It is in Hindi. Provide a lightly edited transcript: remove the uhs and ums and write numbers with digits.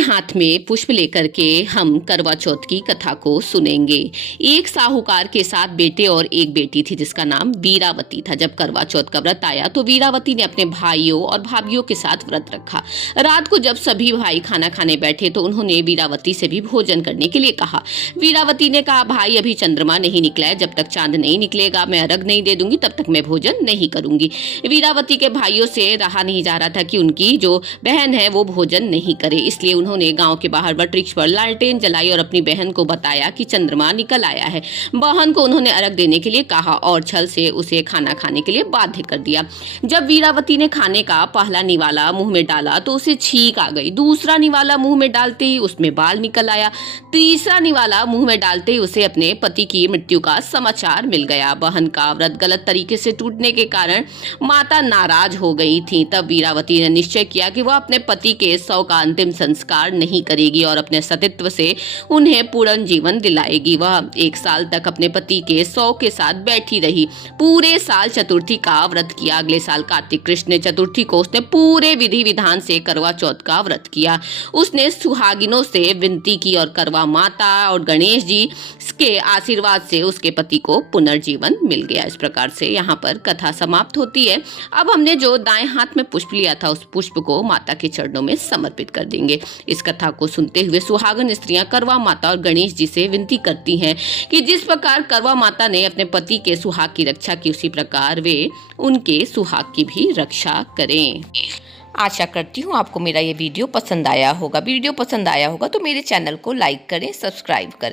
हाथ में पुष्प लेकर के हम करवा चौथ की कथा को सुनेंगे। एक साहूकार के 7 बेटे और एक बेटी थी जिसका नाम वीरावती था। जब करवा चौथ का व्रत आया तो वीरावती ने अपने भाइयों और भाभियों के साथ व्रत रखा। रात को जब सभी भाई खाना खाने बैठे तो उन्होंने वीरावती से भी भोजन करने के लिए कहा। वीरावती ने कहा, भाई अभी चंद्रमा नहीं निकला है, जब तक चांद नहीं निकलेगा मैं अर्घ नहीं दे दूंगी, तब तक मैं भोजन नहीं करूंगी। वीरावती के भाइयों से रहा नहीं जा रहा था कि उनकी जो बहन है वो भोजन नहीं करे, इसलिए उन्होंने गांव के बाहर वृक्ष पर लालटेन जलाई और अपनी बहन को बताया कि चंद्रमा निकल आया है। बहन को उन्होंने अर्घ देने के लिए कहा और छल से उसे खाना खाने के लिए बाध्य कर दिया। जब वीरावती ने खाने का पहला निवाला मुंह में डाला तो उसे छींक आ गई। दूसरा निवाला मुंह में डालते ही उसमें बाल निकल आया। तीसरा निवाला मुंह में डालते ही उसे अपने पति की मृत्यु का समाचार मिल गया। बहन का व्रत गलत तरीके से टूटने के कारण माता नाराज हो गई थी। तब वीरावती ने निश्चय किया कि वह अपने पति के शव का अंतिम संस्कार नहीं करेगी और अपने सतीत्व से उन्हें पूर्ण जीवन दिलाएगी। वह 1 साल तक अपने पति के शव के साथ बैठी रही। पूरे साल चतुर्थी का व्रत किया। अगले साल कार्तिक कृष्ण चतुर्थी को उसने पूरे विधि विधान से करवा चौथ का व्रत किया। उसने सुहागिनों से विनती की और करवा माता और गणेश जी के आशीर्वाद से उसके पति को पुनर्जीवन मिल गया। इस प्रकार से यहाँ पर कथा समाप्त होती है। अब हमने जो दाएं हाथ में पुष्प लिया था उस पुष्प को माता के चरणों में समर्पित कर देंगे। इस कथा को सुनते हुए सुहागन स्त्रियां करवा माता और गणेश जी से विनती करती हैं कि जिस प्रकार करवा माता ने अपने पति के सुहाग की रक्षा की, उसी प्रकार वे उनके सुहाग की भी रक्षा करें। आशा करती हूँ आपको मेरा ये वीडियो पसंद आया होगा। वीडियो पसंद आया होगा तो मेरे चैनल को लाइक करें, सब्सक्राइब करें।